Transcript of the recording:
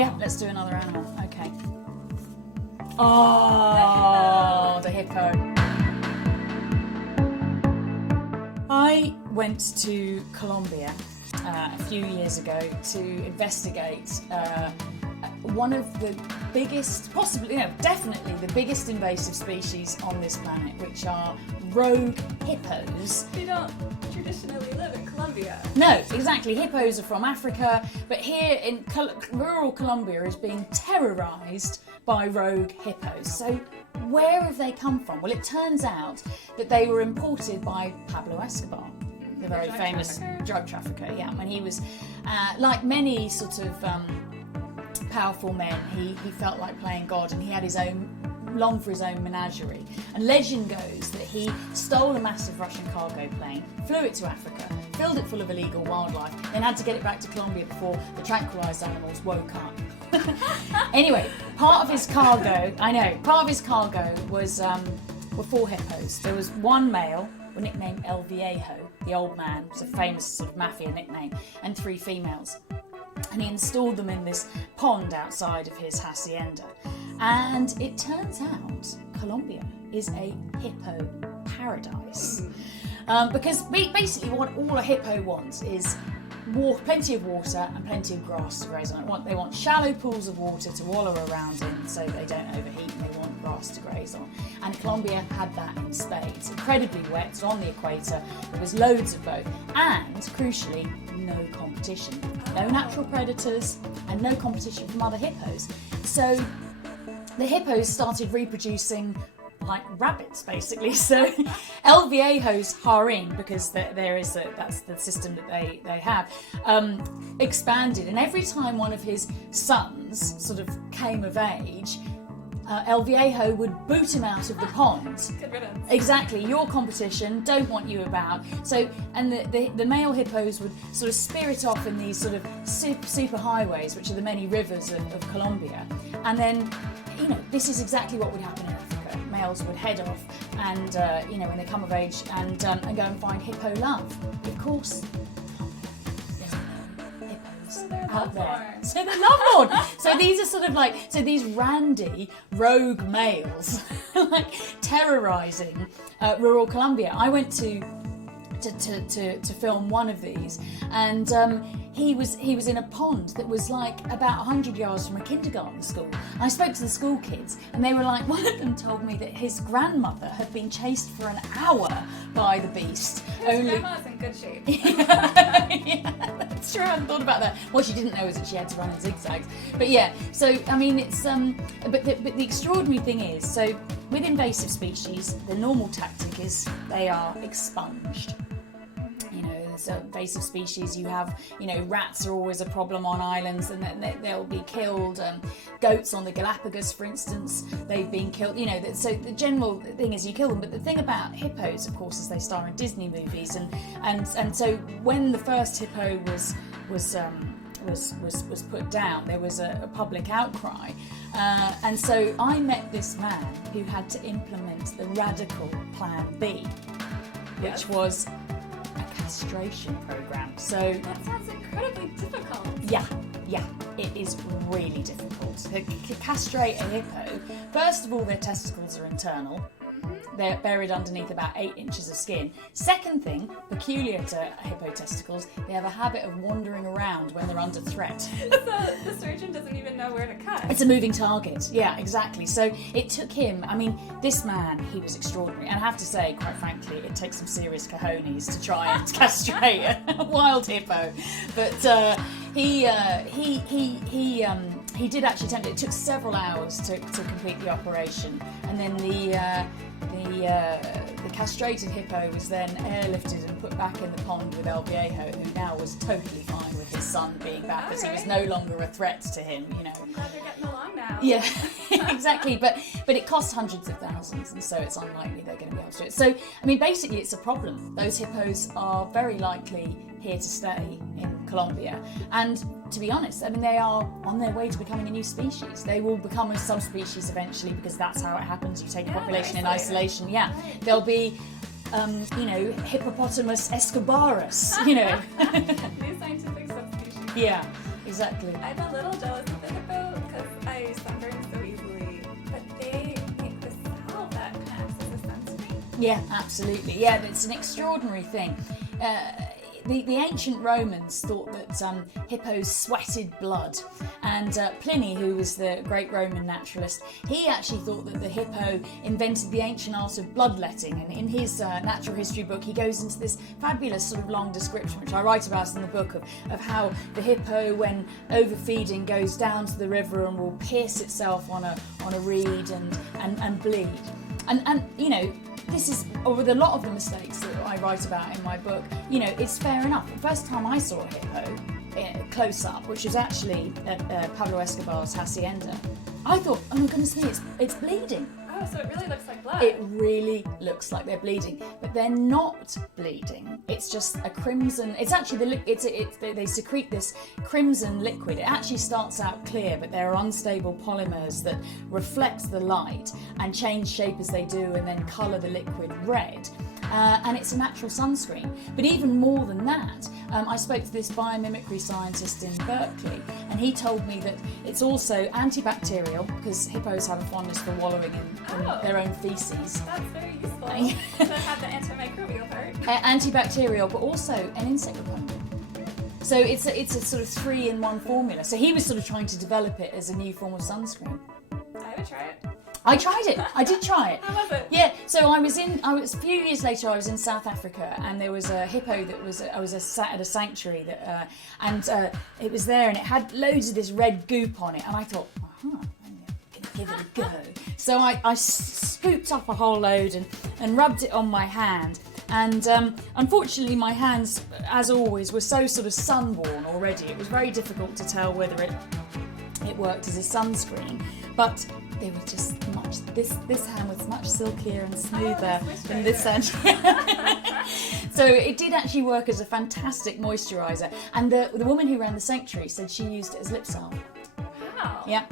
Yeah, let's do another animal. Okay. Oh, the hippo. I went to Colombia a few years ago to investigate one of the biggest, possibly, definitely the biggest invasive species on this planet, which are rogue hippos. They don't traditionally live in Colombia. No, exactly. Hippos are from Africa, but here in rural Colombia is being terrorized by rogue hippos. So where have they come from? Well, it turns out that they were imported by Pablo Escobar, the very famous drug trafficker. Yeah, when he was, like many sort of powerful men, he felt like playing God, and he had longed for his own menagerie. And legend goes that he stole a massive Russian cargo plane, flew it to Africa, filled it full of illegal wildlife, then had to get it back to Colombia before the tranquilized animals woke up. Anyway, part of his cargo was were 4 hippos. There was one male, nicknamed El Viejo, the old man, it's a famous sort of mafia nickname, and 3 females. And he installed them in this pond outside of his hacienda. And it turns out Colombia is a hippo paradise. Because basically what all a hippo wants is plenty of water and plenty of grass to graze on. They want shallow pools of water to wallow around in so they don't overheat, and they want grass to graze on. And Colombia had that in spades. Incredibly wet, it's on the equator, there was loads of both, and crucially, no competition. No natural predators and no competition from other hippos. So the hippos started reproducing like rabbits, basically. So El Viejo's harem, because that's the system that they have, expanded, and every time one of his sons sort of came of age, El Viejo would boot him out of the pond. Good riddance. Exactly, your competition, don't want you about. So, and the male hippos would sort of spirit off in these sort of super highways, which are the many rivers of Colombia. And then, this is exactly what would happen in Africa. Males would head off and, when they come of age, and go and find hippo love. Of course, there's no hippos out there. So they're lovelorn. So these are sort of these randy rogue males, like terrorizing rural Colombia. I went to film one of these, and he was in a pond that was like about 100 yards from a kindergarten school. And I spoke to the school kids, and they were like, one of them told me that his grandmother had been chased for an hour by the beast. His grandma's in good shape. Yeah, that's true. I hadn't thought about that. What she didn't know is that she had to run in zigzags. But yeah, so I mean, it's but the extraordinary thing is, so with invasive species, the normal tactic is they are expunged. So invasive species, you have, rats are always a problem on islands, and they'll be killed. Goats on the Galapagos, for instance, they've been killed. So the general thing is you kill them. But the thing about hippos, of course, is they star in Disney movies, and so when the first hippo was put down, there was a public outcry, and so I met this man who had to implement the radical Plan B, which was a castration program. So that sounds incredibly difficult. Yeah, it is really difficult to castrate a hippo. First of all, their testicles are internal. They're buried underneath about 8 inches of skin. Second thing, peculiar to hippo testicles, they have a habit of wandering around when they're under threat. So the surgeon doesn't even know where to cut. It's a moving target. Yeah, exactly. So it took him, this man, he was extraordinary. And I have to say, quite frankly, it takes some serious cojones to try and castrate a wild hippo. But he did actually attempt it. It took several hours to complete the operation. And then the castrated hippo was then airlifted and put back in the pond with El Viejo, who now was totally fine with his son being back, as he was no longer a threat to him. I'm glad they're getting along now. Yeah, exactly. But it costs hundreds of thousands, and so it's unlikely they're going to be able to do it. So, basically it's a problem. Those hippos are very likely here to stay in Colombia, and to be honest, they are on their way to becoming a new species. They will become a subspecies eventually, because that's how it happens. You take a population in isolation. Yeah, there'll be Hippopotamus Escobarus, New scientific subspecies. Yeah, exactly. I'm a little jealous of the hippos. Yeah, absolutely. Yeah, it's an extraordinary thing. The ancient Romans thought that hippos sweated blood, and Pliny, who was the great Roman naturalist, he actually thought that the hippo invented the ancient art of bloodletting, and in his natural history book he goes into this fabulous sort of long description, which I write about in the book, of how the hippo, when overfeeding, goes down to the river and will pierce itself on a reed and bleed. And you know, this is with a lot of the mistakes that I write about in my book, you know, it's fair enough. The first time I saw a hippo close up, which was actually at Pablo Escobar's hacienda, I thought, oh my goodness me, it's bleeding. Oh, so it really looks like blood. It really looks like they're bleeding, but they're not bleeding. It's just a crimson. It's actually they secrete this crimson liquid. It actually starts out clear, but there are unstable polymers that reflect the light and change shape as they do, and then colour the liquid red. And it's a natural sunscreen. But even more than that, I spoke to this biomimicry scientist in Berkeley, and he told me that it's also antibacterial, because hippos have a fondness for wallowing in their own feces. That's very useful to have the antimicrobial part. Antibacterial, but also an insect repellent. So it's a sort of 3-in-1 formula. So he was sort of trying to develop it as a new form of sunscreen. I would try it. I tried it. I did try it. How was it? Yeah. So a few years later. I was in South Africa, and there was a hippo that was. I was at a sanctuary that, it was there, and it had loads of this red goop on it, and I thought, I'm gonna give it a go. So I scooped up a whole load and rubbed it on my hand. And unfortunately, my hands, as always, were so sort of sun-worn already. It was very difficult to tell whether it worked as a sunscreen, but they were just much. This hand was much silkier and smoother than this hand. So it did actually work as a fantastic moisturiser. And the woman who ran the sanctuary said she used it as lip salve. Wow. Yeah.